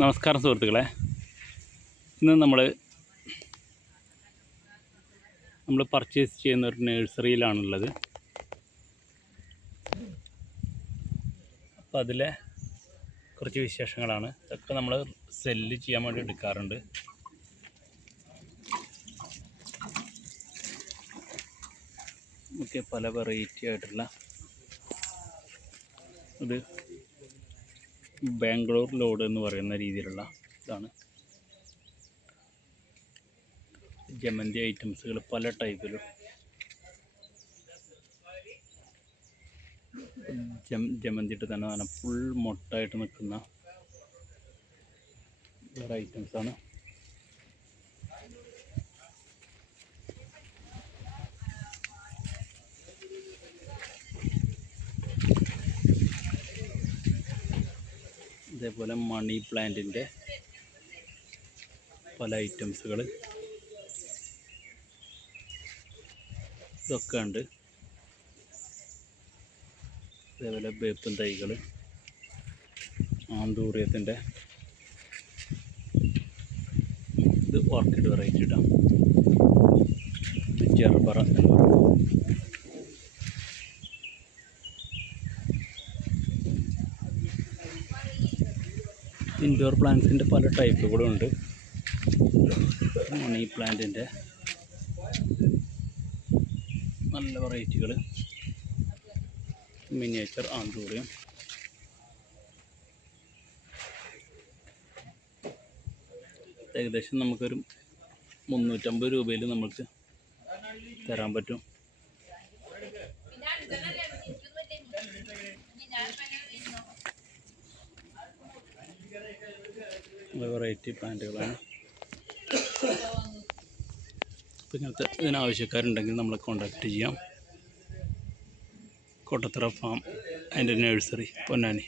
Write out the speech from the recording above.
നമസ്കാരം സുഹൃത്തുക്കളെ. ഇന്ന് നമ്മൾ നമ്മൾ പർച്ചേസ് ചെയ്യുന്ന ഒരു നേഴ്സറിയിലാണുള്ളത് അപ്പോൾ അതിലെ കുറച്ച് വിശേഷങ്ങളാണ്. ഇതൊക്കെ നമ്മൾ സെല്ല് ചെയ്യാൻ വേണ്ടി എടുക്കാറുണ്ട്. ഒക്കെ പല വെറൈറ്റി ആയിട്ടുള്ള ഇത് ബാംഗ്ലൂർ ലോഡ് എന്ന് പറയുന്ന രീതിയിലുള്ള ഇതാണ്. ജമന്തി ഐറ്റംസുകൾ പല ടൈപ്പിലും. ജം ജമന്തിട്ട് തന്നെ ഫുൾ മൊട്ടായിട്ട് നിൽക്കുന്ന വേറെ ഐറ്റംസാണ്. ഇതേപോലെ മണി പ്ലാന്റിന്റെ പല ഐറ്റംസുകൾ ഇതൊക്കെ ഉണ്ട്. അതേപോലെ വേപ്പും തൈകൾ ആന്തൂറിയത്തിന്റെ ഇത് ഓർക്കിഡ് വെറൈറ്റി ഇടാം. ഇത് പറയും. ഇൻഡോർ പ്ലാന്റ്സിന്റെ പല ടൈപ്പുകളും ഉണ്ട്. മണി പ്ലാന്റിന്റെ നല്ല വെറൈറ്റികൾ മിനിയേച്ചർ ആന്തൂറിയം ഏകദേശം നമുക്കൊരു മുന്നൂറ്റമ്പത് രൂപയിൽ നമുക്ക് തരാൻ പറ്റും. വെറൈറ്റി പ്ലാന്റുകളാണ് അപ്പോൾ ഇങ്ങനത്തെ ഇതിനാവശ്യക്കാരുണ്ടെങ്കിൽ നമ്മളെ കോൺടാക്റ്റ് ചെയ്യാം. കോട്ടത്തറ ഫാം അതിന്റെ നഴ്സറി പൊന്നാനി.